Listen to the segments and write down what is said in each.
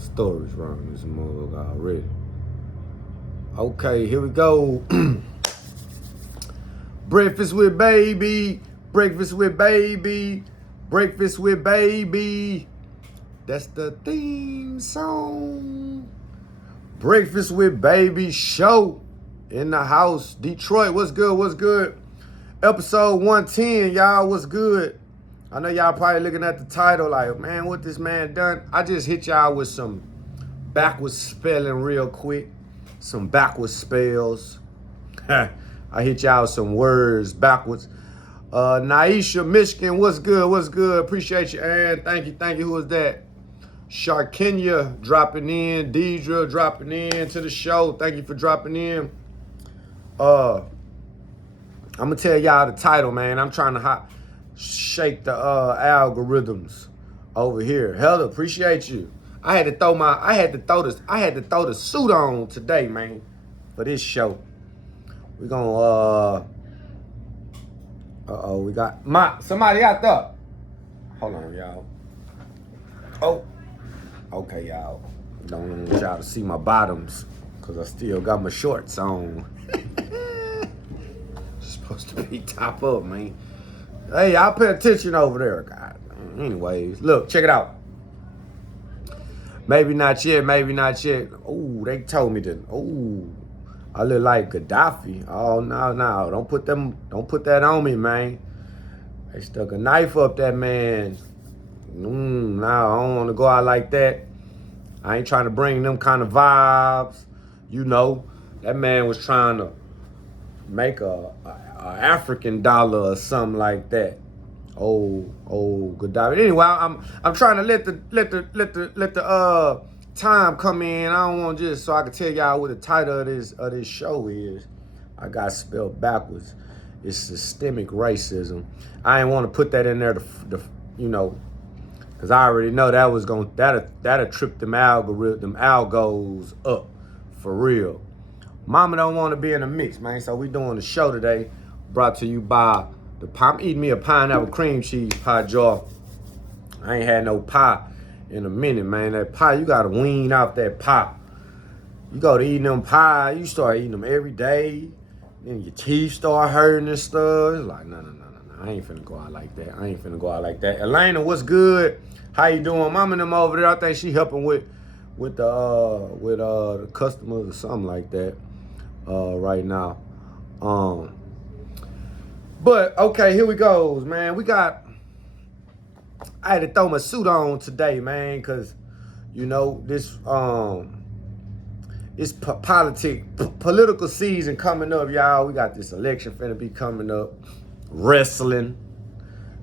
Storage wrong this motherfucker already. Okay, here we go. Breakfast with baby. Breakfast with baby. Breakfast with baby. That's the theme song. Breakfast with baby show in the house. Detroit, what's good? What's good? Episode 110, y'all, what's good? I know y'all probably looking at the title like, man, what this man done? I just hit y'all with some backwards spelling real quick. Some backwards spells. I hit y'all with some words backwards. Naisha, Michigan, what's good? What's good? Appreciate you, Aaron. Thank you. Who is that? Sharkenya dropping in. Deidre dropping in to the show. Thank you for dropping in. I'm gonna tell y'all the title, man. I'm trying to shake the algorithms over here. Heather, appreciate you. I had to throw the suit on today, man, for this show. We're gonna we got somebody out there. Hold on, y'all. Oh, okay, y'all. Don't want y'all to see my bottoms, cause I still got my shorts on. Supposed to be top up, man. Hey, y'all pay attention over there, God. Anyways, look, check it out. Maybe not yet. Ooh, they told me that. Ooh, I look like Gaddafi. Oh no, don't put that on me, man. They stuck a knife up that man. No, I don't want to go out like that. I ain't trying to bring them kind of vibes. You know, that man was trying to make a African dollar or something like that. Oh, Gaddafi. Anyway, I'm trying to let the time come in. I don't want just so I can tell y'all what the title of this show is. I got spelled backwards. It's systemic racism. I ain't want to put that in there to you know, because I already know that was that'll trip them algos up for real. Mama don't want to be in the mix, man. So we doing the show today, brought to you by I'm eating me a pineapple cream cheese pie jar. I ain't had no pie in a minute, man. That pie, you gotta wean out that pie. You go to eating them pie, you start eating them every day, then your teeth start hurting and stuff. It's like, no. I ain't finna go out like that. Elena, what's good? How you doing? Mama and them over there, I think she helping with the customers or something like that right now. But okay, here we goes, man. I had to throw my suit on today, man, cause you know this it's political season coming up, y'all. We got this election finna be coming up. Wrestling,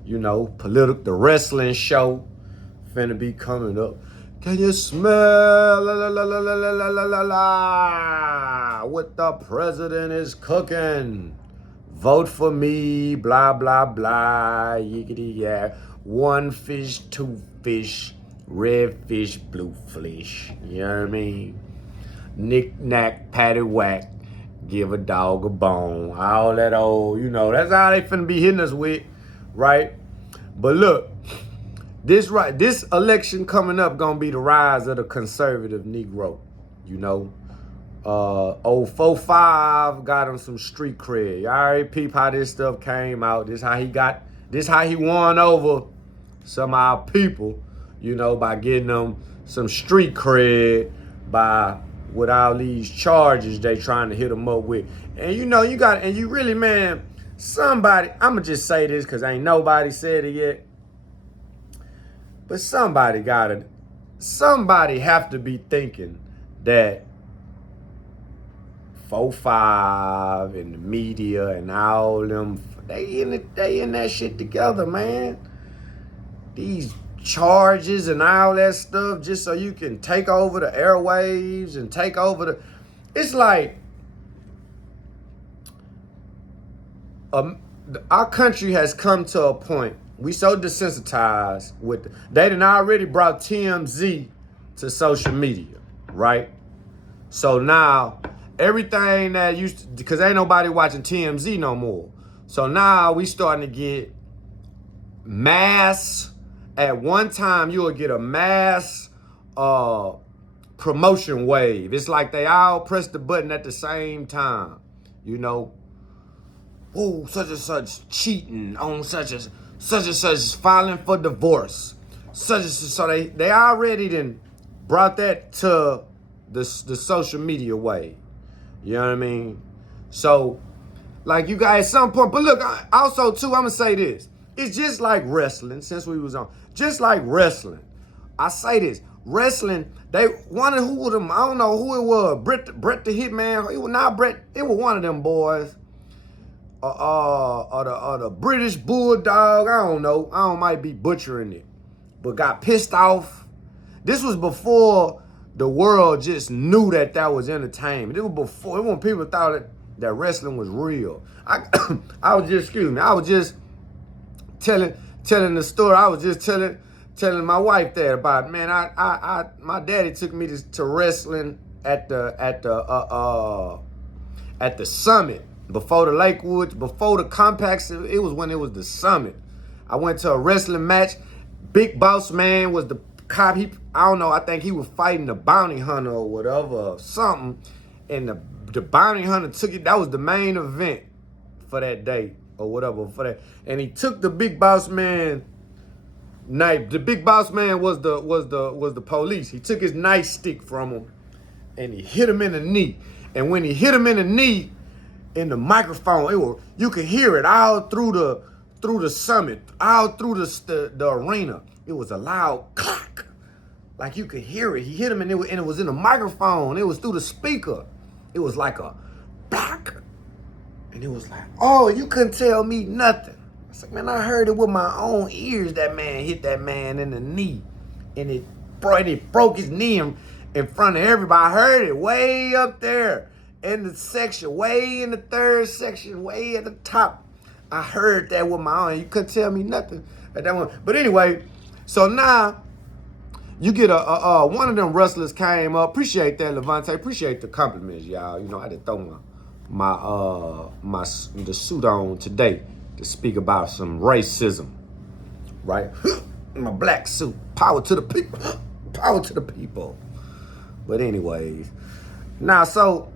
you know, the wrestling show finna be coming up. Can you smell what the president is cooking? Vote for me, blah, blah, blah, yiggity, yeah. One fish, two fish, red fish, blue fish. You know what I mean? Knick, knack, patty, whack, give a dog a bone. All that old, you know, that's how they finna be hitting us with, right? But look, this election coming up gonna be the rise of the conservative Negro, you know? 045 got him some street cred. Y'all already peep how this stuff came out. This how he won over some of our people, you know, by getting them some street cred with all these charges they trying to hit them up with. And you know, you really, man, somebody, I'ma just say this because ain't nobody said it yet. But somebody have to be thinking that 4-5 and the media and all them, they in that shit together, man. These charges and all that stuff just so you can take over the airwaves and take over it's like our country has come to a point, we so desensitized with they done already brought TMZ to social media, right? So now everything that used to, because ain't nobody watching TMZ no more. So now we starting to get mass. At one time, you would get a mass promotion wave. It's like they all press the button at the same time. You know, oh, such and such cheating on such and such filing for divorce. Such and such. So they already then brought that to the social media way. You know what I mean? So, like you guys at some point, but look, also too, I'm gonna say this. It's just like wrestling, since we was on. Just like wrestling. I say this. Wrestling, they wanted who was them, I don't know who it was. Brett the Hitman. It was not Brett, it was one of them boys. Or the British Bulldog. I don't know. I might be butchering it. But got pissed off. This was before the world just knew that was entertainment. It was before, when people thought that wrestling was real. I was just telling the story. I was just telling my wife that about, man, my daddy took me to wrestling at the Summit. Before the Lakewoods, before the Compacts, it was when it was the Summit. I went to a wrestling match. Big Boss Man was the cop. I don't know, I think he was fighting the bounty hunter or whatever, or something. And the bounty hunter took it. That was the main event for that day or whatever. And he took the Big Boss Man knife. The Big Boss Man was the police. He took his nightstick from him and he hit him in the knee. And when he hit him in the knee, in the microphone, you could hear it all through the Summit, all through the arena. It was a loud clack, like you could hear it. He hit him, and it was in the microphone. It was through the speaker. It was like a black, and it was like, oh, you couldn't tell me nothing. I was like, man, I heard it with my own ears. That man hit that man in the knee, and it broke his knee in front of everybody. I heard it way up there. In the section, way in the third section, way at the top. I heard that with my own. You couldn't tell me nothing at that one. But anyway, so now you get one of them wrestlers came up. Appreciate that, Levante. Appreciate the compliments, y'all. You know, I had to throw the suit on today to speak about some racism, right? My black suit. Power to the people. Power to the people. But anyways, now so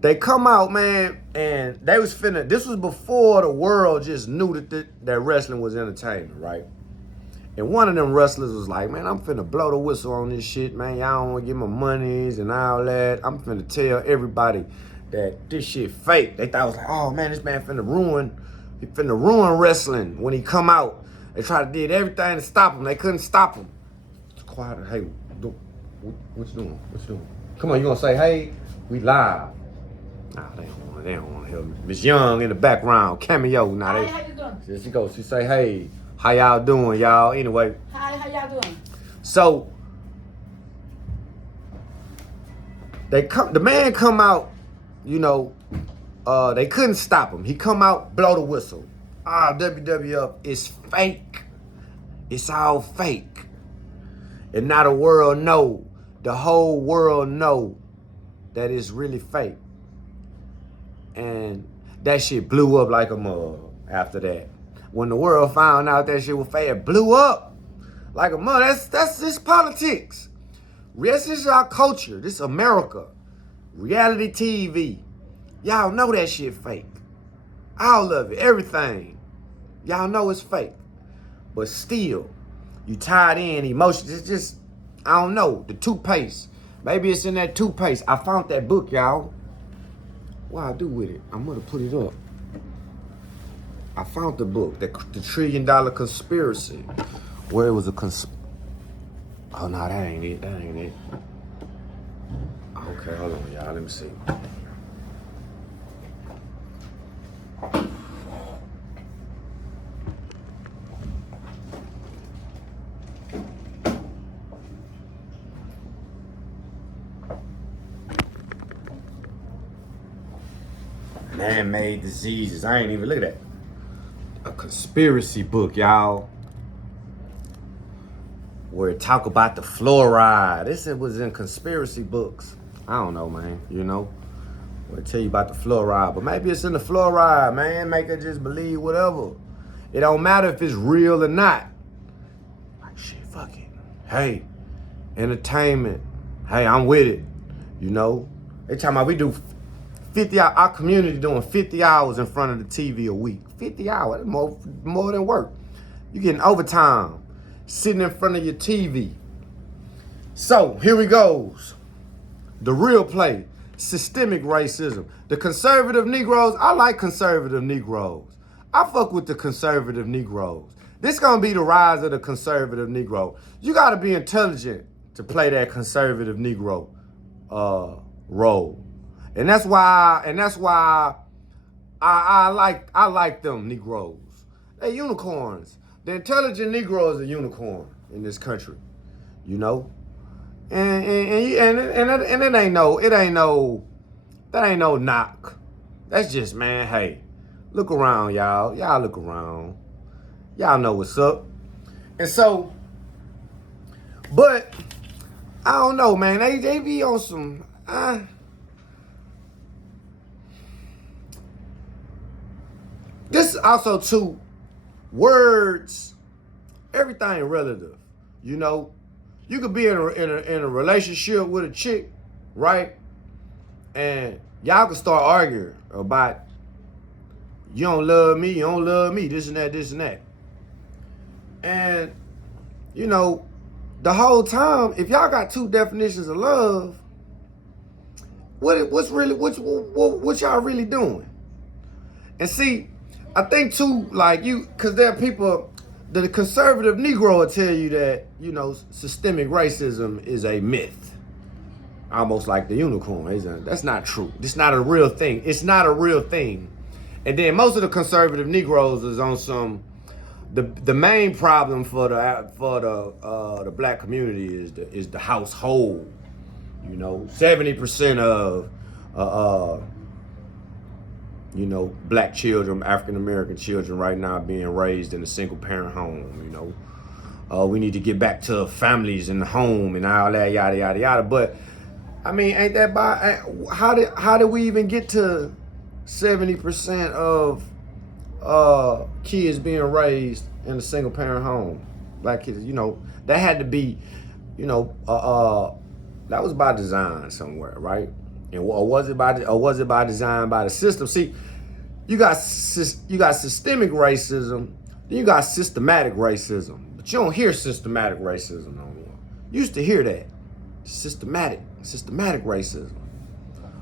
they come out, man, and they was this was before the world just knew that wrestling was entertainment, right? And one of them wrestlers was like, man, I'm finna blow the whistle on this shit, man. Y'all don't want to give my monies and all that. I'm finna tell everybody that this shit fake. They thought it was like, oh, man, this man finna ruin wrestling when he come out. They tried to did everything to stop him. They couldn't stop him. It's quiet. Hey, what you doing? What you doing? Come on, you gonna say, hey, we live. Nah, they don't want to help me. Miss Young in the background, cameo. Now Hi, how you doing? There she goes. She say, hey, how y'all doing, y'all? Anyway. Hi, how y'all doing? So the man come out, you know, they couldn't stop him. He come out, blow the whistle. WWF is fake. It's all fake. And now the world know, the whole world know that it's really fake. And that shit blew up like a mug after that. When the world found out that shit was fake, it blew up like a mug. That's just politics. This is our culture. This is America. Reality TV. Y'all know that shit fake. All of it, everything. Y'all know it's fake. But still, you tied in emotions. It's just, I don't know, the toothpaste. Maybe it's in that toothpaste. I found that book, y'all. What I do with it? I'm gonna put it up. I found the book, the $1 Trillion Conspiracy, where it was a Oh no, that ain't it. That ain't it. Okay, hold on, y'all. Let me see. Man-made diseases. I ain't even look at that. A conspiracy book, y'all, where it talk about the fluoride. This was in conspiracy books. I don't know, man. You know, we'll tell you about the fluoride, but maybe it's in the fluoride, man. Make it just believe whatever. It don't matter if it's real or not. Like shit, fuck it. Hey, entertainment. Hey, I'm with it. You know, they talking about we do 50 hours, our community doing 50 hours in front of the TV a week. 50 hours, more than work. You getting overtime, sitting in front of your TV. So here we goes. The real play, systemic racism. The conservative Negroes, I like conservative Negroes. I fuck with the conservative Negroes. This gonna be the rise of the conservative Negro. You gotta be intelligent to play that conservative Negro role. And that's why I like them Negroes. They unicorns. The intelligent Negro is a unicorn in this country, you know. And it ain't no knock. That's just, man, hey, look around, y'all. Y'all look around. Y'all know what's up. And so, but I don't know, man. They be on some this also too, words, everything relative, you know. You could be in a relationship with a chick, right? And y'all could start arguing about you don't love me, this and that. And, you know, the whole time, if y'all got two definitions of love, what y'all really doing? And see, I think too, like cause there are people, the conservative Negro will tell you that, you know, systemic racism is a myth. Almost like the unicorn. That's not true. It's not a real thing. It's not a real thing. And then most of the conservative Negroes is on some, the main problem for the black community is the household. You know, 70% of you know, black children, African American children right now being raised in a single parent home, you know. We need to get back to families in the home and all that, yada, yada, yada. But, I mean, ain't that how did we even get to 70% of kids being raised in a single parent home? Black kids, you know, that had to be, you know, that was by design somewhere, right? And or was it by design by the system? See, you got systemic racism, then you got systematic racism. But you don't hear systematic racism no more. You used to hear that. Systematic racism.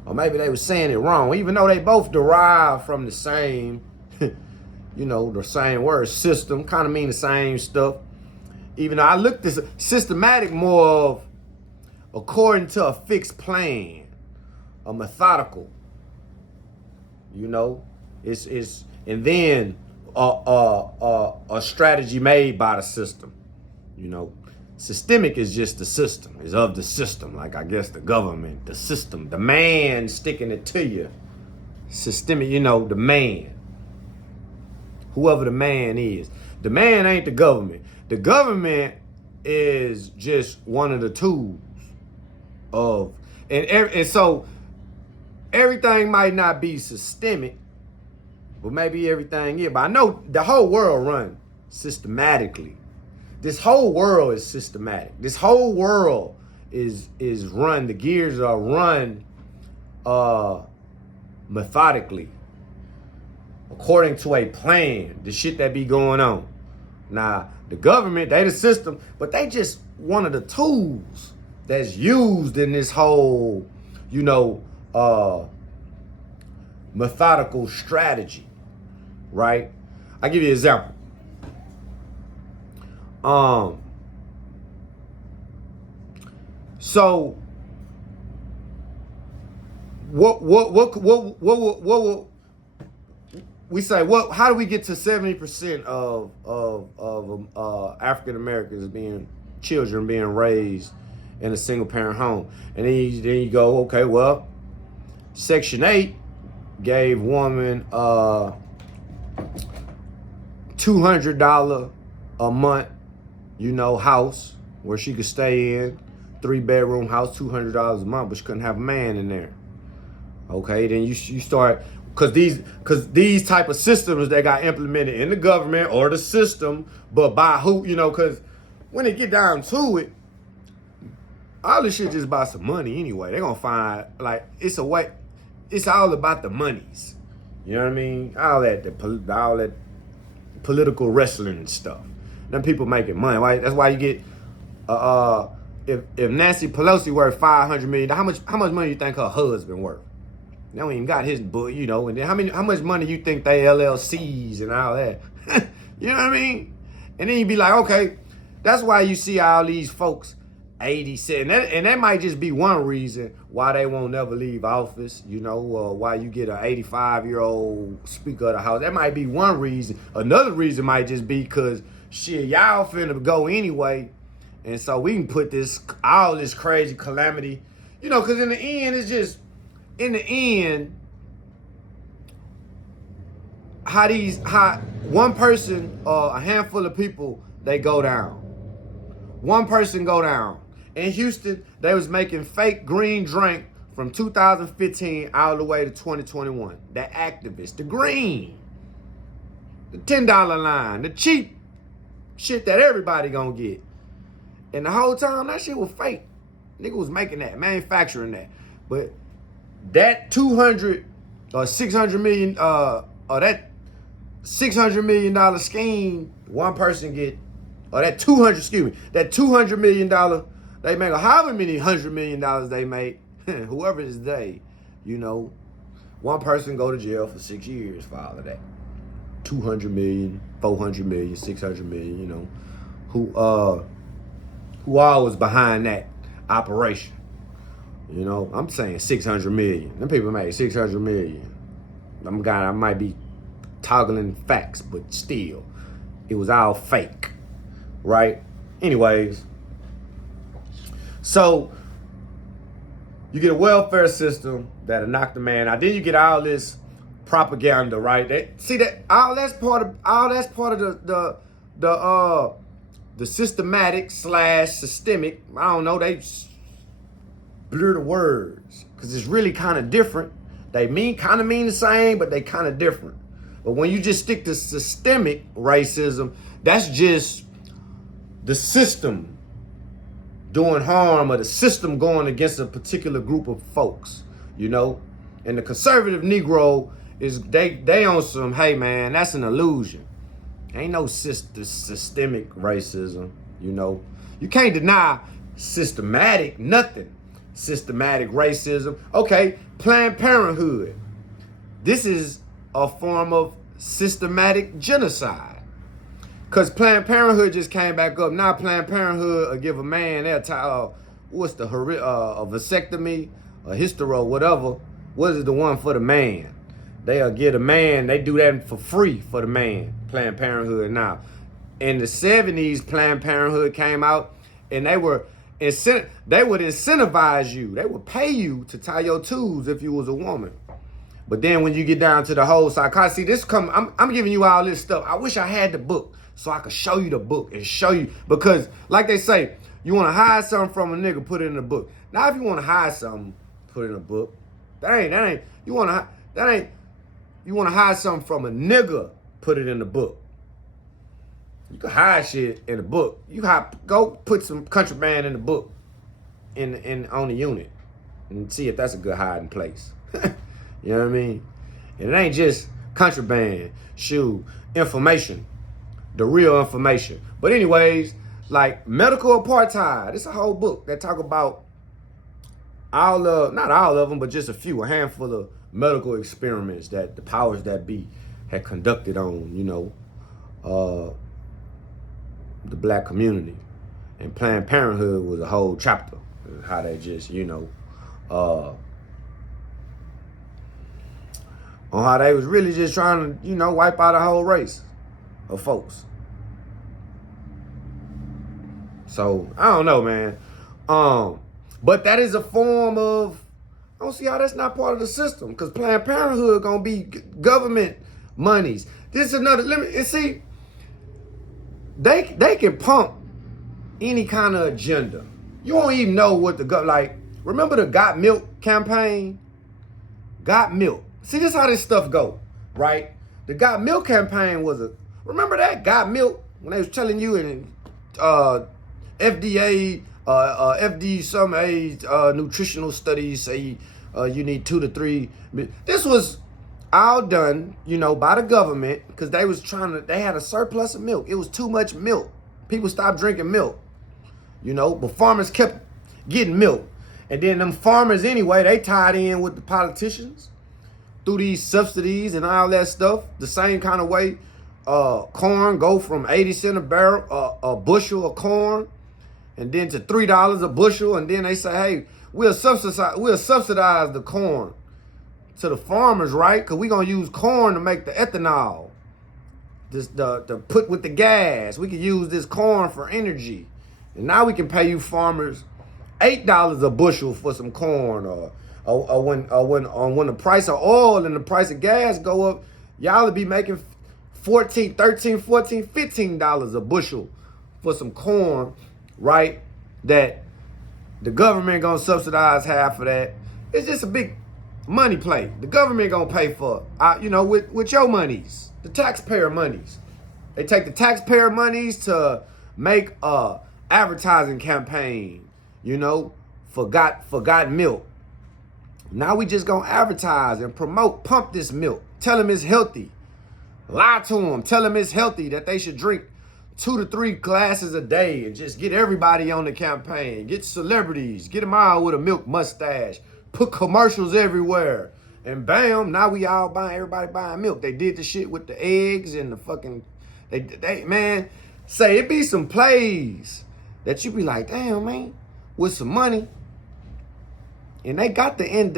Or maybe they were saying it wrong, even though they both derive from the same, you know, the same word, system, kind of mean the same stuff. Even though I looked this systematic more of according to a fixed plan. A methodical, you know, it's and then a strategy made by the system, you know. Systemic is just the system, is of the system, like I guess the government, the system, the man sticking it to you. Systemic, you know, the man, whoever the man is. The man ain't the government. The government is just one of the tools of, and so. Everything might not be systemic, but maybe everything is. But I know the whole world runs systematically. This whole world is systematic. This whole world is run. The gears are run methodically, according to a plan. The shit that be going on. Now, the government, they the system, but they just one of the tools that's used in this whole, you know, methodical strategy, right? I'll give you an example. So what we say? How do we get to 70% of African Americans children being raised in a single parent home? And then you go, okay, well, Section 8 gave woman $200 a month, you know, house where she could stay in, 3-bedroom house, $200 a month, but she couldn't have a man in there. Okay, then you start, cause these type of systems that got implemented in the government or the system, but by who, you know, cause when it get down to it, all this shit just about some money anyway. They're gonna find, like, it's a way, it's all about the monies. You know what I mean? All that political wrestling and stuff. Them people making money. Right? That's why you get if Nancy Pelosi worth $500 million, how much money you think her husband worth? They don't even got his book, you know. And then how much money you think they LLCs and all that? You know what I mean? And then you be like, okay, that's why you see all these folks 87, and that might just be one reason why they won't never leave office, you know, why you get an 85-year-old Speaker of the House. That might be one reason. Another reason might just be because, shit, y'all finna go anyway, and so we can put all this crazy calamity, you know, because in the end, how one person or a handful of people, they go down. One person go down. In Houston, they was making fake green drink from 2015 all the way to 2021. The activists, the green, the $10 line, the cheap shit that everybody gonna get. And the whole time, that shit was fake. Nigga was making that, manufacturing that. But that 200 or 600 million, or that $600 million scheme, one person get, or that $200 million, they make, however many $100 million they make, whoever is they, you know, one person go to jail for 6 years for all of that. 200 million, 400 million, 600 million, you know, who all was behind that operation. You know, I'm saying 600 million. Them people made 600 million. I might be toggling facts, but still, it was all fake. Right? Anyways, so you get a welfare system that'll knock the man out. Then you get all this propaganda, right? That's part of the systematic / systemic. I don't know, they blur the words because it's really kind of different. They kind of mean the same, but they kind of different. But when you just stick to systemic racism, that's just the system doing harm, or the system going against a particular group of folks, you know? And the conservative Negro is, they on some, hey man, that's an illusion. Ain't no systemic racism, you know? You can't deny systematic racism. Okay, Planned Parenthood. This is a form of systematic genocide. Because Planned Parenthood just came back up. Now Planned Parenthood will give a man a vasectomy, a hystero, whatever. What is the one for the man? They'll get a man, they do that for free for the man, Planned Parenthood now. In the 70s, Planned Parenthood came out, and they would incentivize you. They would pay you to tie your tubes if you was a woman. But then when you get down to the whole psychology, I'm giving you all this stuff. I wish I had the book so I could show you the book and show you, because like they say, you want to hide something from a nigga, put it in a book. Now, if you want to hide something, put it in a book. You want to hide something from a nigga, put it in the book. You can hide shit in the book. Go put some contraband in the book on the unit and see if that's a good hiding place. You know what I mean? And it ain't just contraband, information, the real information. But anyways, like medical apartheid, it's a whole book that talk about not all of them, but just a handful of medical experiments that the powers that be had conducted on, you know, the black community. And Planned Parenthood was a whole chapter, how they just, you know, on how they was really just trying to, you know, wipe out a whole race of folks. So, I don't know, man. But that is a form of, I don't see how that's not part of the system, because Planned Parenthood gonna be government monies. This is another, see, they can pump any kind of agenda. You won't even know what remember the Got Milk campaign? Got Milk. See, this is how this stuff go, right? The Got Milk campaign remember that Got Milk? When they was telling you, and FDA FD some age nutritional studies say you need 2 to 3. This was all done, you know, by the government because they had a surplus of milk. It was too much milk. People stopped drinking milk, you know, but farmers kept getting milk. And then them farmers anyway, they tied in with the politicians through these subsidies and all that stuff. The same kind of way corn go from 80 cents a barrel, a bushel of corn, and then to $3 a bushel. And then they say, hey, we'll subsidize the corn to the farmers, right? Because we're going to use corn to make the ethanol, to put with the gas. We can use this corn for energy. And now we can pay you farmers $8 a bushel for some corn. Or when the price of oil and the price of gas go up, y'all will be making $13, $14, $15 a bushel for some corn, right? That the government gonna subsidize half of that. It's just a big money play. The government gonna pay for, you know, with your monies, the taxpayer monies. They take the taxpayer monies to make a advertising campaign, you know, forgot milk. Now we just gonna advertise and pump this milk. Tell them it's healthy. Lie to them. Tell them it's healthy, that they should drink 2 to 3 glasses a day, and just get everybody on the campaign. Get celebrities. Get them all with a milk mustache. Put commercials everywhere. And bam, now everybody buying milk. They did the shit with the eggs and the fucking, they man, say it be some plays that you be like, damn, man, with some money. And they got the end,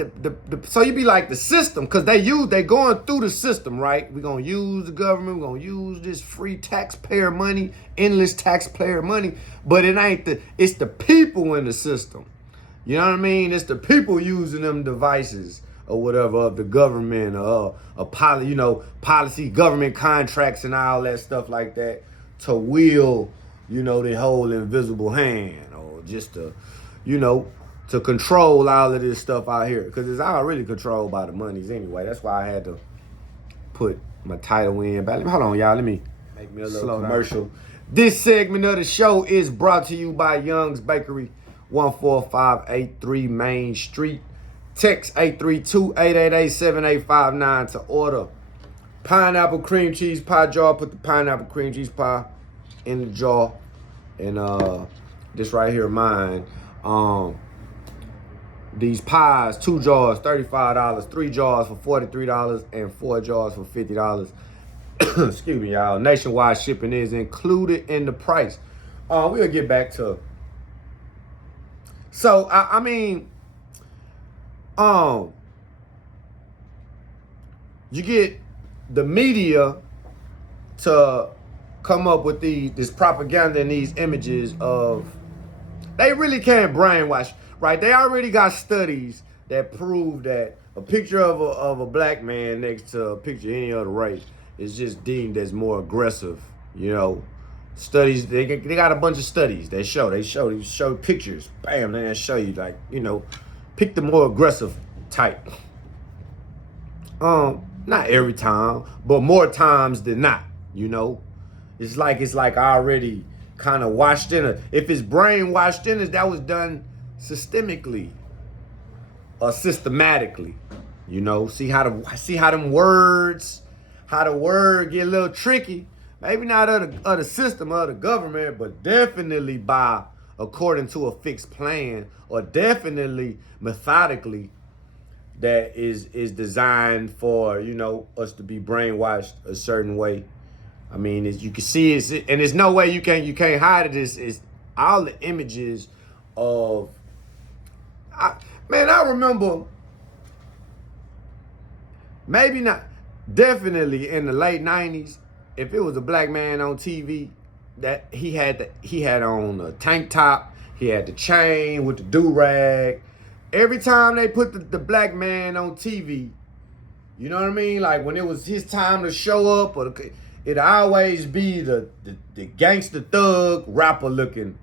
so you be like the system, because they going through the system, right? We're going to use the government. We're going to use this free taxpayer money, endless taxpayer money. But it's the people in the system. You know what I mean? It's the people using them devices or whatever of the government, or policy, government contracts and all that stuff like that to wield, you know, the whole invisible hand, or just to, you know, to control all of this stuff out here. Because it's already controlled by the monies anyway. That's why I had to put my title in. But hold on, y'all. Let me make me a little commercial. Down. This segment of the show is brought to you by Young's Bakery, 14583 Main Street. Text 832-888-7859 to order pineapple cream cheese pie jar. Put the pineapple cream cheese pie in the jar. And this right here, mine. These pies, 2 jars, $35, 3 jars for $43, and 4 jars for $50. Excuse me, y'all. Nationwide shipping is included in the price. We'll get back to. So I mean, you get the media to come up with this propaganda and these images of. They really can't brainwash. Right, they already got studies that prove that a picture of a black man next to a picture of any other race is just deemed as more aggressive. You know, studies, they got a bunch of studies that show pictures. Bam, they show you, like, you know, pick the more aggressive type. Not every time, but more times than not. You know, it's like already kind of washed in it. If it's brainwashed in it, that was done systemically or systematically. You know, see how the word get a little tricky. Maybe not of the system, of the government, but definitely according to a fixed plan, or definitely methodically, that is designed for, you know, us to be brainwashed a certain way. I mean, as you can see, and there's no way you can't hide it. It's all the images of. I remember, maybe not, definitely in the late 90s, if it was a black man on TV, that he had on a tank top, he had the chain with the do-rag. Every time they put the black man on TV, you know what I mean? Like when it was his time to show up, it'd always be the gangster thug rapper looking.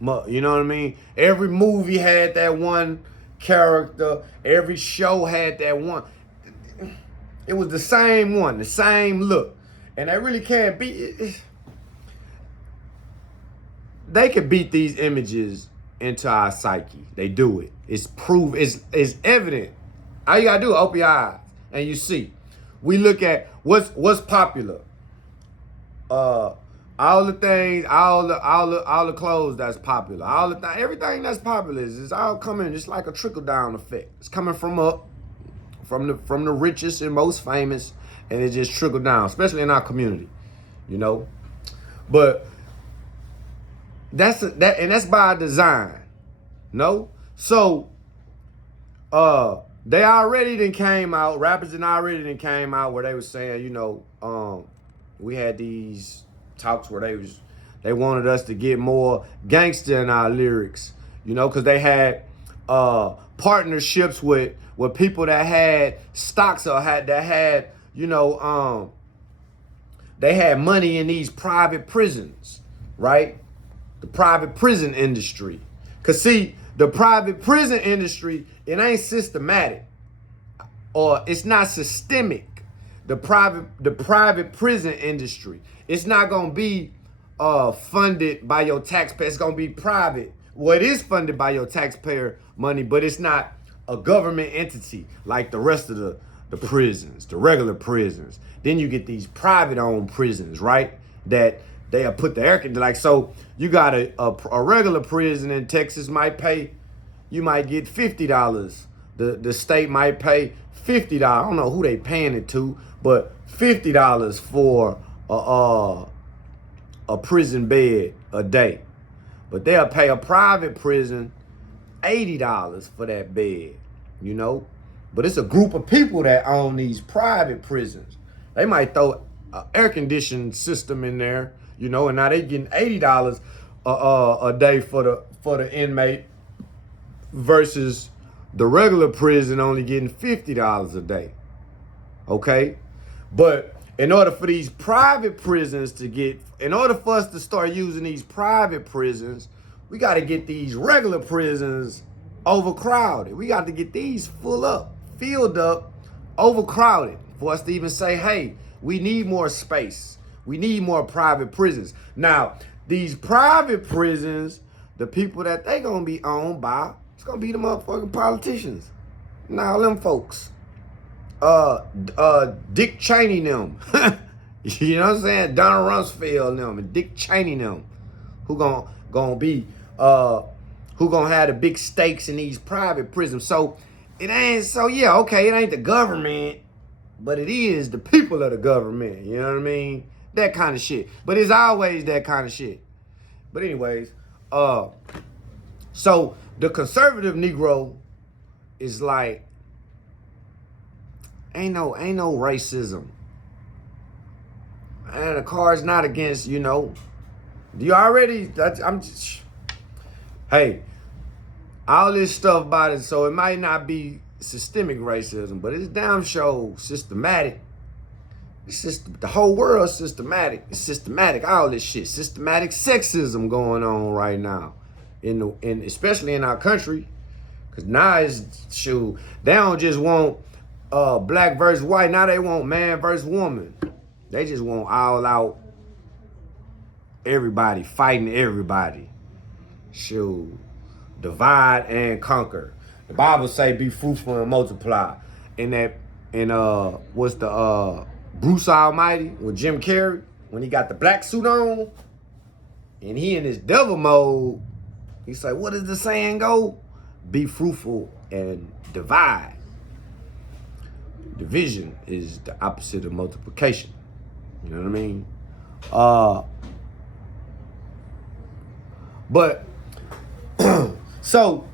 You know what I mean? Every movie had that one character. Every show had that one. It was the same one, the same look. And they really can't beat it. They could beat these images into our psyche. They do it. It's proof. It's evident. All you gotta do is open your eyes and you see. We look at what's popular. All the things, all the clothes that's popular, everything that's popular is all coming just like a trickle down effect. It's coming from up, from the richest and most famous, and it just trickled down, especially in our community, you know. But that's by design, no. So they already then came out. Rappers and already then came out where they was saying, you know, we had these talks where they wanted us to get more gangster in our lyrics, you know, because they had partnerships with people that had stocks or had you know, they had money in these private prisons, right? The private prison industry. Cause see, the private prison industry, it ain't systematic or it's not systemic. The private prison industry, it's not gonna be funded by your taxpayer. It's gonna be private. Well, it is funded by your taxpayer money, but it's not a government entity like the rest of the prisons, the regular prisons. Then you get these private owned prisons, right? That they have put the air conditioning. Like, so you got a regular prison in Texas might pay, you might get $50. The state might pay $50. I don't know who they paying it to, but $50 for a prison bed a day. But they'll pay a private prison $80 for that bed, you know? But it's a group of people that own these private prisons. They might throw an air conditioning system in there, you know, and now they getting $80 a day for the inmate versus the regular prison only getting $50 a day. Okay? But in order for these private prisons in order for us to start using these private prisons, we got to get these regular prisons overcrowded. We got to get these filled up, overcrowded for us to even say, hey, we need more space. We need more private prisons. Now, these private prisons, the people that they gonna be owned by, it's gonna be the motherfucking politicians. Now, them folks. Dick Cheney them. You know what I'm saying? Donald Rumsfeld them and Dick Cheney them. Who gonna be who gonna have the big stakes in these private prisons. So it ain't it ain't the government, but it is the people of the government. You know what I mean? That kind of shit. But it's always that kind of shit. But anyways, so the conservative Negro is like, ain't no racism. And the card's not against, you know. Hey, all this stuff about it, so it might not be systemic racism, but it's damn sure systematic. It's just the whole world's systematic. It's systematic, all this shit. Systematic sexism going on right now. Especially in our country. Cause now it's they don't just want black versus white. Now they want man versus woman. They just want all out everybody fighting everybody. Shoot, divide and conquer. The Bible say be fruitful and multiply. What's the Bruce Almighty with Jim Carrey when he got the black suit on and he in his devil mode. He say, what does the saying go? Be fruitful and divide. Division is the opposite of multiplication. You know what I mean? But so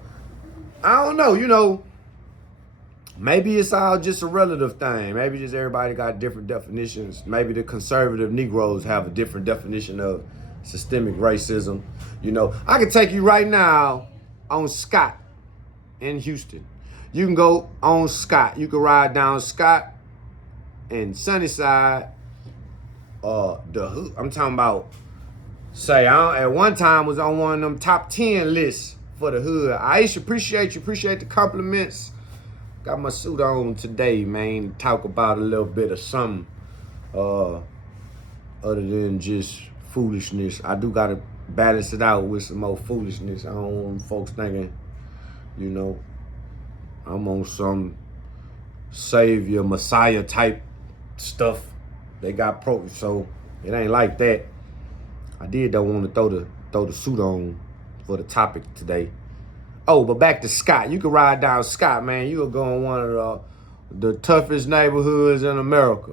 I don't know, you know, maybe it's all just a relative thing. Maybe just everybody got different definitions. Maybe the conservative Negroes have a different definition of systemic racism. You know, I can take you right now on Scott in Houston. You can go on Scott. You can ride down Scott and Sunnyside. The hood. I'm talking about, say, I at one time was on one of them top 10 lists for the hood. Aisha, appreciate you. Appreciate the compliments. Got my suit on today, man. Talk about a little bit of something other than just foolishness. I do gotta balance it out with some more foolishness. I don't want folks thinking, you know, I'm on some savior, messiah type stuff. They got so it ain't like that. I did though want to throw the suit on for the topic today. Oh, but back to Scott. You can ride down Scott, man. You'll go in one of the toughest neighborhoods in America.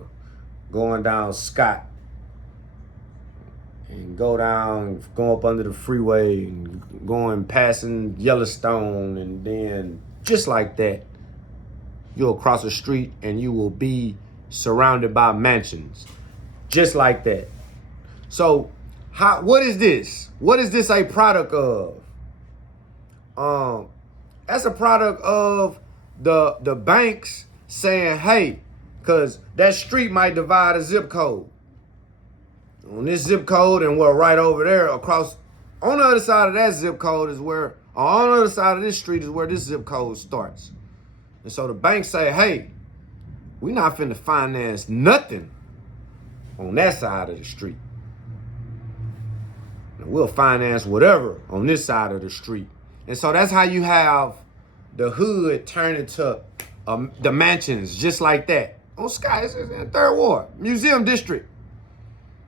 Going down Scott. And go up under the freeway, and going passing Yellowstone, and then just like that, you'll cross the street and you will be surrounded by mansions. Just like that. So, what is this? What is this a product of? That's a product of the banks saying, hey, because that street might divide a zip code. On this zip code, and we're right over there across, on the other side of that zip code is where, on the other side of this street is where this zip code starts. And so the banks say, hey, we not finna finance nothing on that side of the street. And we'll finance whatever on this side of the street. And so that's how you have the hood turn into the mansions, just like that. On Sky, it's in the Third Ward, Museum District.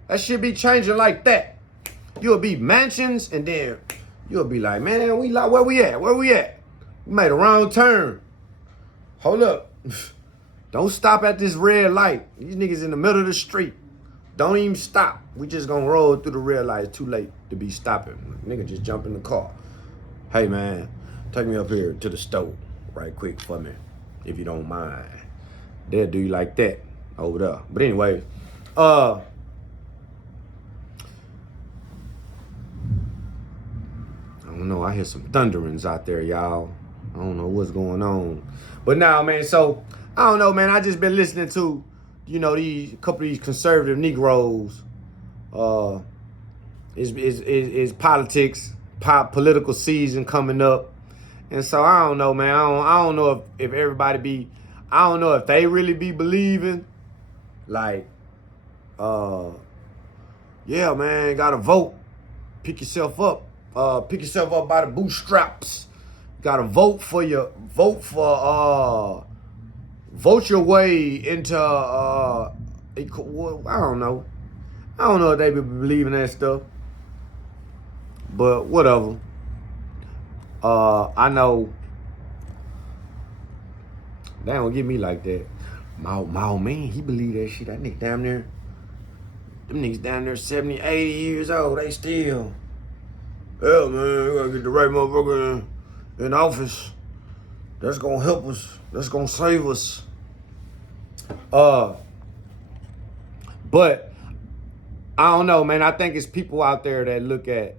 That shit be changing like that. You'll be mansions, and then you'll be like, man, where we at? Where we at? We made a wrong turn. Hold up. Don't stop at this red light. These niggas in the middle of the street. Don't even stop. We just gonna roll through the red light. It's too late to be stopping. Nigga just jump in the car. Hey man, take me up here to the store right quick for me, if you don't mind. They'll do you like that over there. But anyway, I don't know. I hear some thunderings out there, y'all. I don't know what's going on. But now, man, so I don't know, man. I just been listening to, you know, a couple of these conservative Negroes. Is politics, political season coming up. And so I don't know, man. I don't know if everybody I don't know if they really be believing, like, yeah, man, gotta vote. Pick yourself up by the bootstraps. Gotta vote your way into I don't know. I don't know if they be believing that stuff. But whatever. I know they don't get me like that. My old man, he believe that shit. That nigga down there, them niggas down there 70, 80 years old, they still, yeah, man, we gotta get the right motherfucker in office. That's gonna help us. That's gonna save us. But I don't know, man. I think it's people out there that look at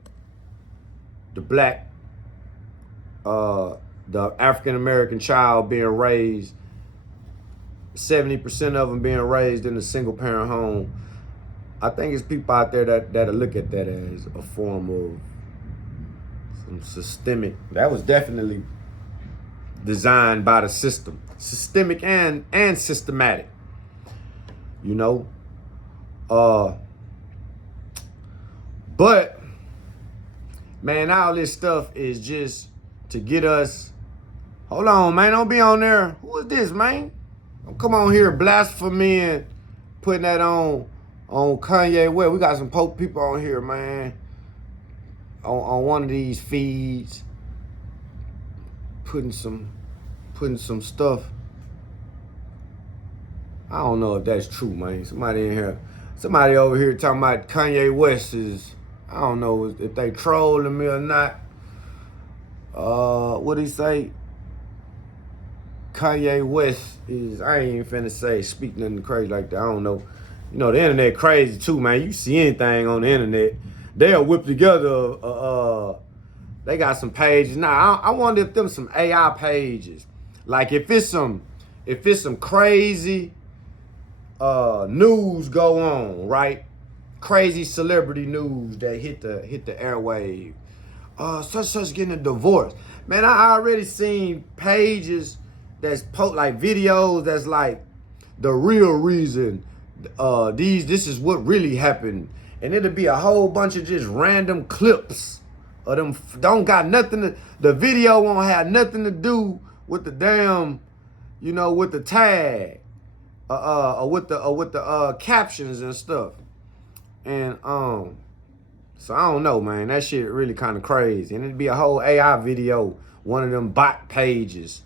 the black, the African-American child being raised, 70% of them being raised in a single-parent home. I think it's people out there that look at that as a form of some systemic. That was definitely designed by the system, systemic and systematic. You know, but man, all this stuff is just to get us. Hold on, man, don't be on there. Who is this, man? Don't come on here blaspheming, putting that on Kanye West. We got some Pope people on here, man. On one of these feeds, putting some stuff. I don't know if that's true, man. Somebody over here talking about Kanye West is, I don't know if they trolling me or not. What'd he say? Kanye West is, I ain't even finna say, speak nothing crazy like that. I don't know. You know, the internet crazy too, man. You see anything on the internet, they'll whip together, they got some pages. Now, I wonder if them some AI pages. Like if it's some crazy news go on, right? Crazy celebrity news that hit the airwave. Such getting a divorce. Man, I already seen pages that's like videos that's like the real reason. This is what really happened, and it'll be a whole bunch of just random clips of them. Don't got nothing to, the video won't have nothing to do with the damn, you know, with the tag, or with the captions and stuff. And so I don't know, man. That shit really kind of crazy. And it'd be a whole AI video, one of them bot pages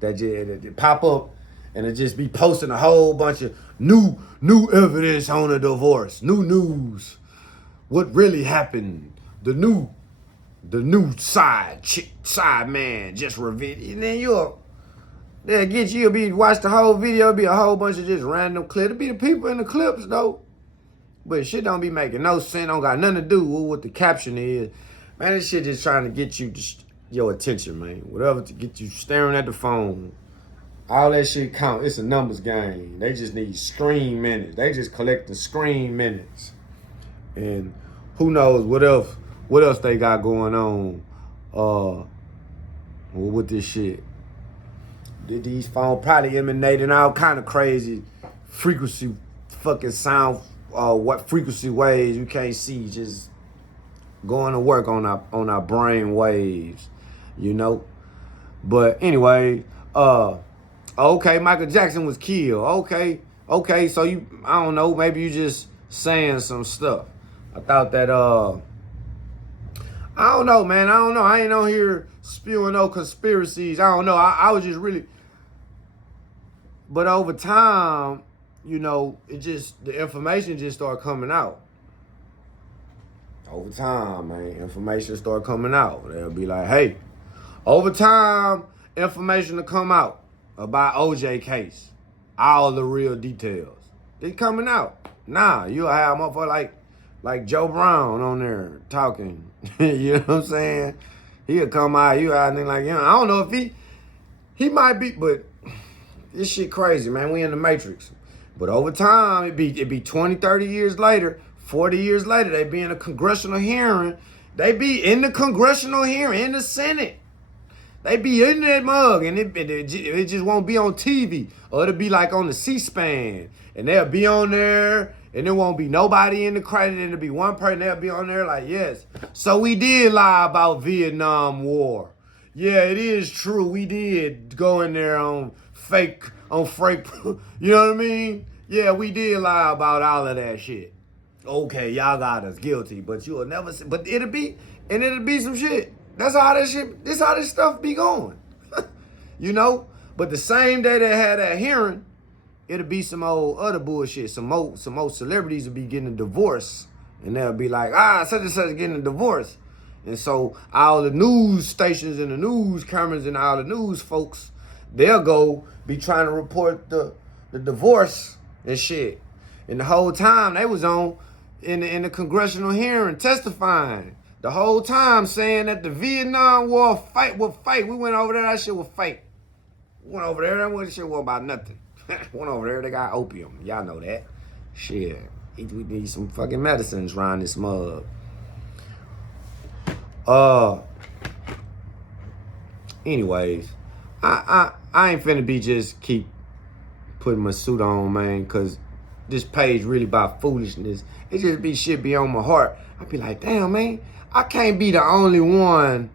that just pop up, and it just be posting a whole bunch of new evidence on a divorce, new news, what really happened, the new side man just revealed. And then they'll get you'll be watch the whole video, it'll be a whole bunch of just random clips. It'll be the people in the clips though. But shit don't be making no sense, don't got nothing to do with what the caption is. Man, this shit just trying to get you your attention, man. Whatever to get you staring at the phone. All that shit count. It's a numbers game. They just need screen minutes. They just collect the screen minutes. And who knows what else they got going on with this shit. These phones probably emanating all kind of crazy frequency fucking sound, what frequency waves you can't see, just going to work on our brain waves, you know. But anyway, okay, Michael Jackson was killed. Okay, so I don't know, maybe you just saying some stuff. I thought that I don't know, man. I don't know. I ain't on here spewing no conspiracies. I don't know. I was just really, but over time, you know, the information just started coming out. Over time, man, information started coming out. They'll be like, hey, over time, information will come out about OJ case. All the real details. They coming out. Nah, you'll have a motherfucker like Joe Brown on there talking. You know what I'm saying? He'll come out, you out and like, you know, I don't know if he might be, but this shit crazy, man. We in the Matrix. But over time, it'd be 20, 30 years later, 40 years later, they be in a congressional hearing. They be in the congressional hearing, in the Senate. They be in that mug, and it just won't be on TV. Or it'll be like on the C-SPAN. And they'll be on there, and there won't be nobody in the credit, and it'll be one person, they'll be on there like, yes. So we did lie about Vietnam War. Yeah, it is true. We did go in there on fake, you know what I mean? Yeah, we did lie about all of that shit. Okay, y'all got us guilty, but you will never see, but it'll be some shit. That's how this stuff be going. You know? But the same day they had that hearing, it'll be some old other bullshit. Some old celebrities will be getting a divorce. And they'll be like, such and such getting a divorce. And so all the news stations and the news cameras and all the news folks, they'll go be trying to report the divorce and shit. And the whole time they was on in the congressional hearing testifying. The whole time saying that the Vietnam War fight was fake. We went over there, that shit was fake. We went over there, that shit was about nothing. Went over there, they got opium. Y'all know that. Shit. We need some fucking medicines around this mug. Anyways, I ain't finna be just keep putting my suit on, man, cause this page really about foolishness. It just be shit be on my heart. I be like, damn, man, I can't be the only one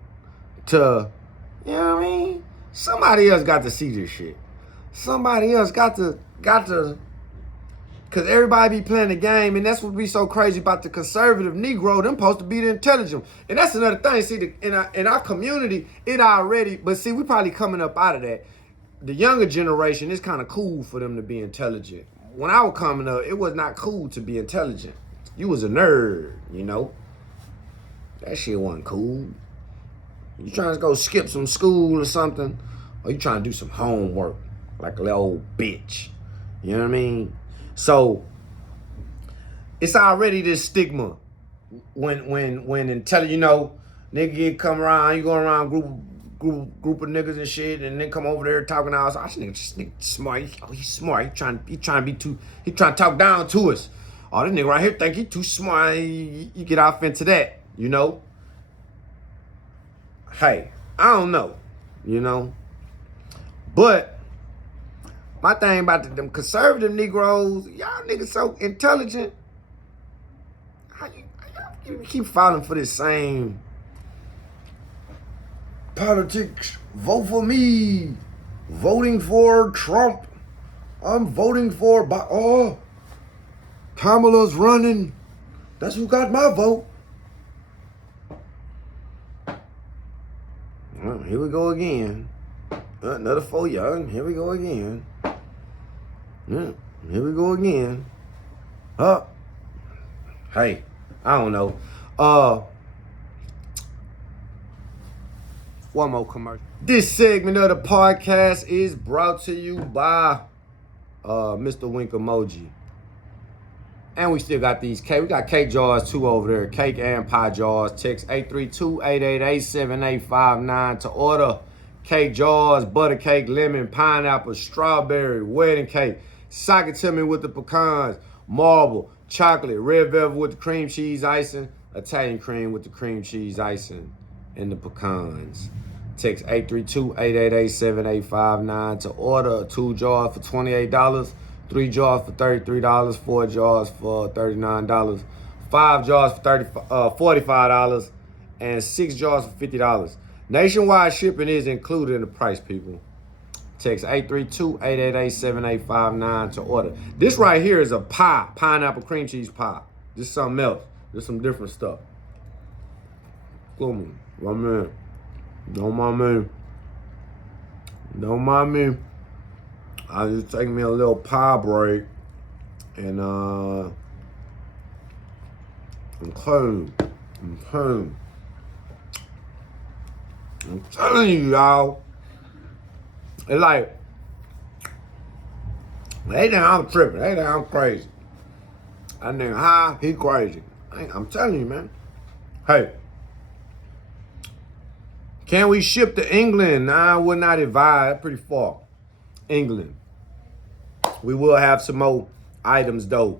to, you know what I mean? Somebody else got to see this shit. Somebody else got to, cause everybody be playing the game, and that's what be so crazy about the conservative Negro. Them supposed to be the intelligent, and that's another thing. See, in our community, it already. But see, we probably coming up out of that. The younger generation, it's kind of cool for them to be intelligent. When I was coming up, it was not cool to be intelligent. You was a nerd, you know. That shit wasn't cool. You trying to go skip some school or something, or you trying to do some homework like a little old bitch. You know what I mean? So it's already this stigma when intelligent, you know, nigga come around, you go around group of niggas and shit, and then come over there talking to us. This nigga smart. He's smart. He trying to talk down to us. Oh, this nigga right here think he too smart. You get off into that, you know. Hey, I don't know, you know. But my thing about them conservative Negroes, y'all niggas so intelligent. you keep filing for this same politics. Vote for me. Voting for Trump. I'm voting for Kamala's running. That's who got my vote. Well, here we go again. Another 4 young. Here we go again. Yeah, here we go again. Hey, I don't know. One more commercial. This segment of the podcast is brought to you by Mr. Wink Emoji. And we still got these cake. We got cake jars too over there. Cake and pie jars. Text 832-888-7859 to order cake jars, butter cake, lemon, pineapple, strawberry, wedding cake. Sock it to me with the pecans, marble, chocolate, red velvet with the cream cheese icing, Italian cream with the cream cheese icing, and the pecans. Text 832-888-7859 to order 2 jars for $28, 3 jars for $33, 4 jars for $39, 5 jars for $45, and 6 jars for $50. Nationwide shipping is included in the price, people. Text 832-888-7859 to order. This right here is a pie, pineapple cream cheese pie. This is something else. This is some different stuff. Come on, my man. Don't mind me. I just take me a little pie break, and I'm clean. I'm telling you, y'all. It's like, they think I'm tripping. They think I'm crazy. I think high, he crazy. I'm telling you, man. Hey, can we ship to England? Nah, I would not advise. That's pretty far. England. We will have some more items, though,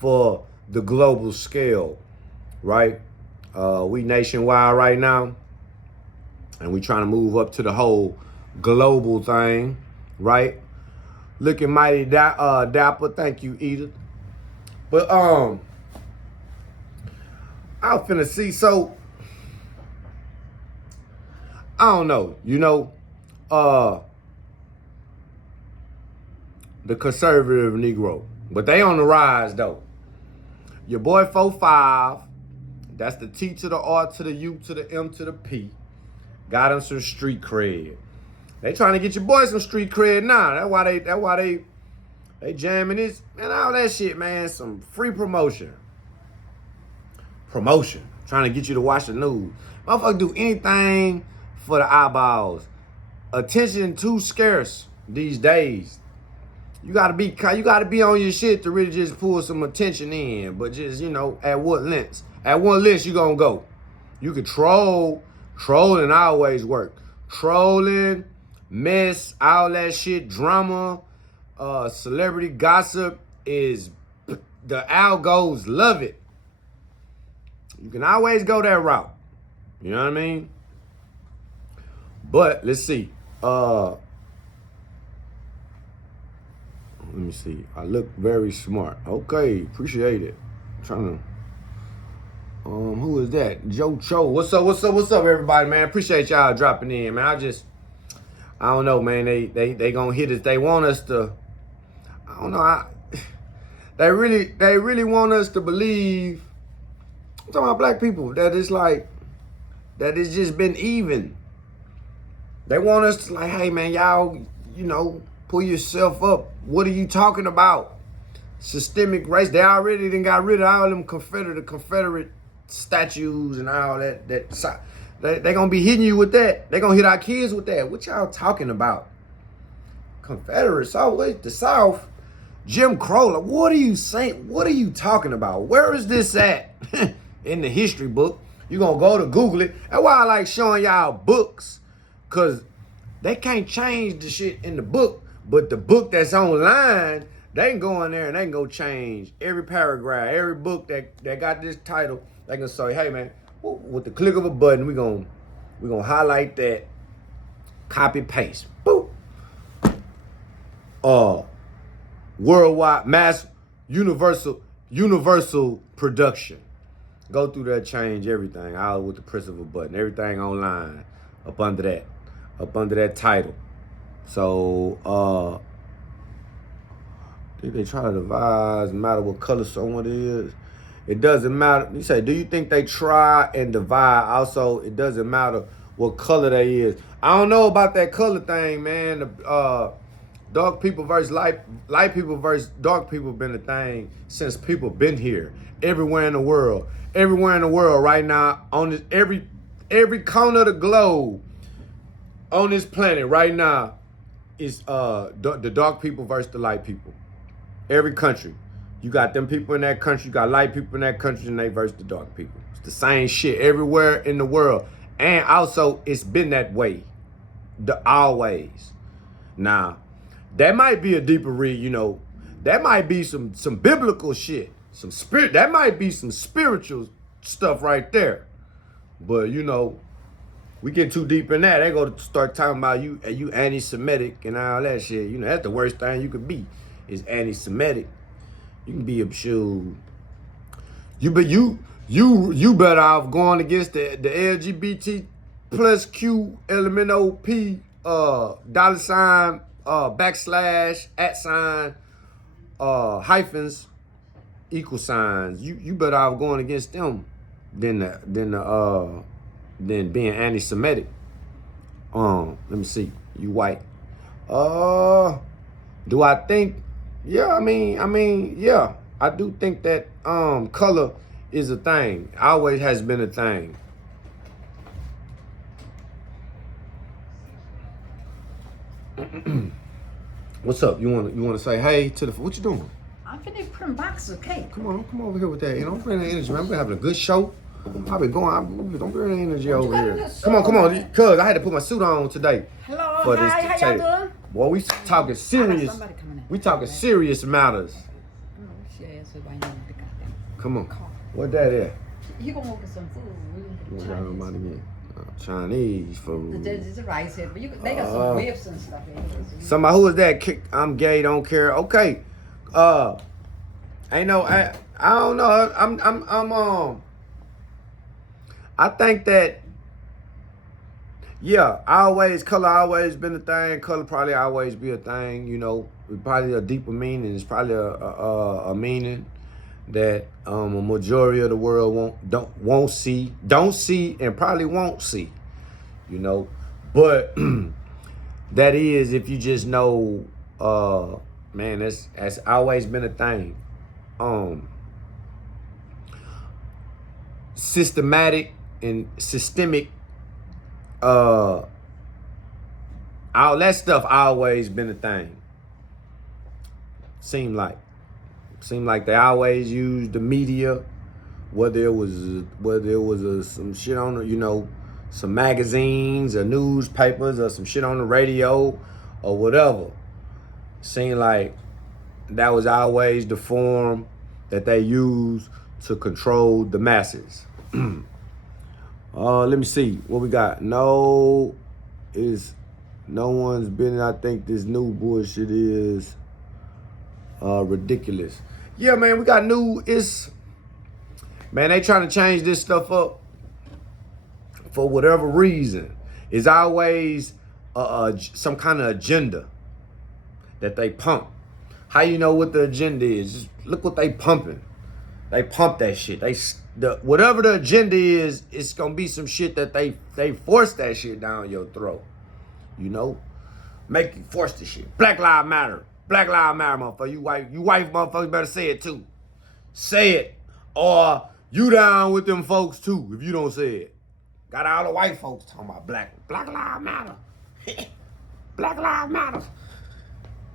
for the global scale, right? We nationwide right now, and we trying to move up to the whole global thing, right? Looking mighty dapper. Thank you, Edith. But I was finna see, so I don't know, the conservative Negro, but they on the rise though. Your boy 4-5, that's the T to the R to the U to the M to the P, got him some street cred. They trying to get your boy some street cred now. That's why they jamming this and all that shit, man. Some free promotion. Trying to get you to watch the news. Motherfucker do anything for the eyeballs. Attention too scarce these days. You gotta be on your shit to really just pull some attention in. But just, at what lengths? At what lengths you gonna go? You could troll. Trolling always work. Trolling, mess, all that shit, drama, celebrity gossip is, the algos love it. You can always go that route. You know what I mean? But let's see. Let me see. I look very smart. Okay, appreciate it. I'm trying to. Who is that? Joe Cho. What's up, everybody, man? Appreciate y'all dropping in, man. I don't know, man. They gonna hit us. They want us to. I don't know. They really want us to believe. I'm talking about black people, that it's like that it's just been even. They want us to like, hey man, y'all, pull yourself up. What are you talking about? Systemic race. They already done got rid of all them Confederate statues and all that. They gonna be hitting you with that. They gonna hit our kids with that. What y'all talking about? Confederates, the South, Jim Crow. Like, what are you saying? What are you talking about? Where is this at? In the history book. You gonna go to Google it. That's why I like showing y'all books, cause they can't change the shit in the book, but the book that's online, they can go in there and they can go change every paragraph, every book that got this title. They can say, hey man, with the click of a button, we gonna highlight that, copy paste, boop. Worldwide mass universal production. Go through there, change everything. All with the press of a button. Everything online. Up under that title. So they try to devise, no matter what color someone is. It doesn't matter. You say, do you think they try and divide? Also, it doesn't matter what color they is. I don't know about that color thing, man. Dark people versus light people versus dark people been a thing since people been here. Everywhere in the world. Everywhere in the world right now, on this every corner of the globe on this planet right now is the dark people versus the light people. Every country. You got them people in that country, you got light people in that country, and they versus the dark people. It's the same shit everywhere in the world. And also, it's been that way. Always. Now, that might be a deeper read, you know. That might be some biblical shit. Some spirit. That might be some spiritual stuff right there. But, you know, we get too deep in that, they go to start talking about you anti-Semitic and all that shit. You know, that's the worst thing you could be, is anti-Semitic. You can be a shoe. You better off going against the LGBT plus Q elemento P $, backslash, @ hyphens, equal signs. You better off going against them than being anti-Semitic. Let me see. You white. Do I think? Yeah, I mean, yeah. I do think that color is a thing. Always has been a thing. What's up? You want to say hey to the? What you doing? I'm finna put in boxes of cake. Come over here with that. You know, I'm bringing the energy. Man. We're having a good show. I've been going. Don't bring the energy over here. Come on, cuz I had to put my suit on today. Hello, for hi, this how y'all doing? Boy, we talking serious. We talking serious matters. Come on. What that is? You gonna get some food? What y'all about again? Chinese food. There's a rice here, but they got some whips and stuff in here. Somebody, who is that? I'm gay, don't care. Okay. Ain't no. I don't know. I think that. Yeah, color always been a thing. Color probably always be a thing. You know, probably a deeper meaning. It's probably a meaning that a majority of the world don't see, and probably won't see. You know, but that is, if you just know, man, that's always been a thing. Systematic and systemic. All that stuff always been a thing. Seem like they always used the media, whether it was some shit on the, you know, some magazines or newspapers or some shit on the radio or whatever. Seemed like that was always the form that they used to control the masses. Let me see what we got. No one's been. I think this new bullshit is ridiculous. Yeah, man, we got man, they trying to change this stuff up for whatever reason. It's always some kind of agenda that they pump. How you know what the agenda is? Just look what they pumping. They pump that shit. Whatever the agenda is, it's gonna be some shit that they force that shit down your throat. You know, make you force the shit. Black Lives Matter. Black Lives Matter, motherfucker. You white motherfuckers better say it too. Say it, or you down with them folks too if you don't say it. Got all the white folks talking about Black Lives Matter. Black Lives Matter.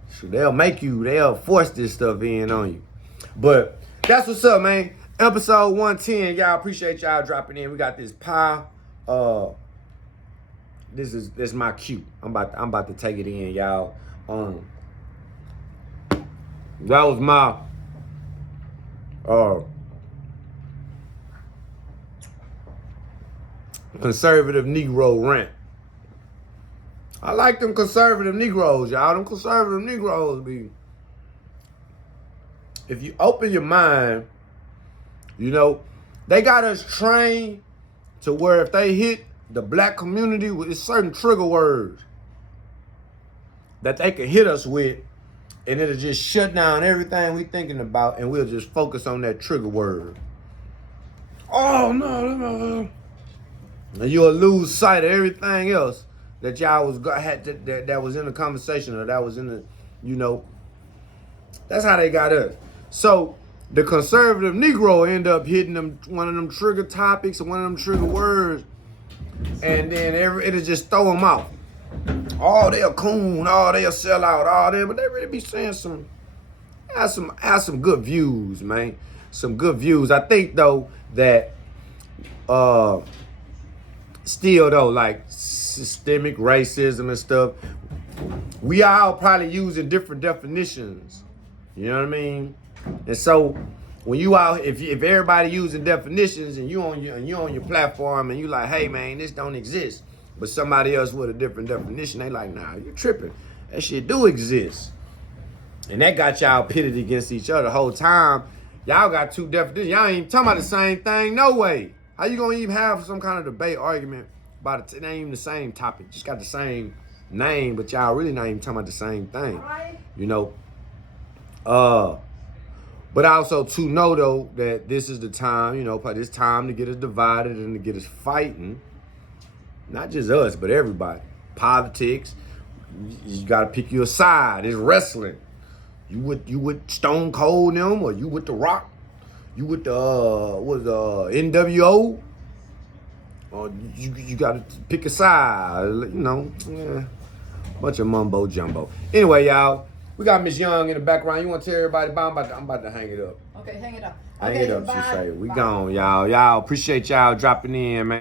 So they'll force this stuff in on you. But that's what's up, man. Episode 110. Y'all, appreciate y'all dropping in. We got this pie. This is my cue. I'm about to take it in, y'all. That was my conservative Negro rant. I like them conservative Negroes, y'all. Them conservative Negroes be. If you open your mind, you know, They got us trained to where if they hit the black community with certain trigger words that they can hit us with, and it'll just shut down everything we thinking about, and we'll just focus on that trigger word. Oh no. And you'll lose sight of everything else that y'all that was in the conversation, or that was in the, you know. That's how they got us. So the conservative Negro end up hitting them one of them trigger topics or one of them trigger words, and then it'll just throw them out. Oh, they'll coon, oh, they'll sell out, all that, but they really be saying some good views, man. Some good views. I think though that still though, like systemic racism and stuff, we all probably using different definitions. You know what I mean? And so when you out, if everybody using definitions and you on your platform and you like, hey man, this don't exist, but somebody else with a different definition, they like, nah, you tripping. That shit do exist. And that got y'all pitted against each other the whole time. Y'all got two definitions. Y'all ain't even talking about the same thing, no way. How you gonna even have some kind of debate argument about it? It ain't even the same topic. Just got the same name, but y'all really not even talking about the same thing. You know? But also to know though that this is the time, you know, this time to get us divided and to get us fighting. Not just us, but everybody. Politics. You gotta pick your side. It's wrestling. You with Stone Cold them, or you with The Rock? You with the NWO? Or you gotta pick a side. You know, bunch of mumbo jumbo. Anyway, y'all, we got Miss Young in the background. You want to tell everybody about? I'm about to hang it up. Okay, hang it up. Hang Okay, it up, bye. she say. We gone, y'all. Y'all appreciate y'all dropping in, man.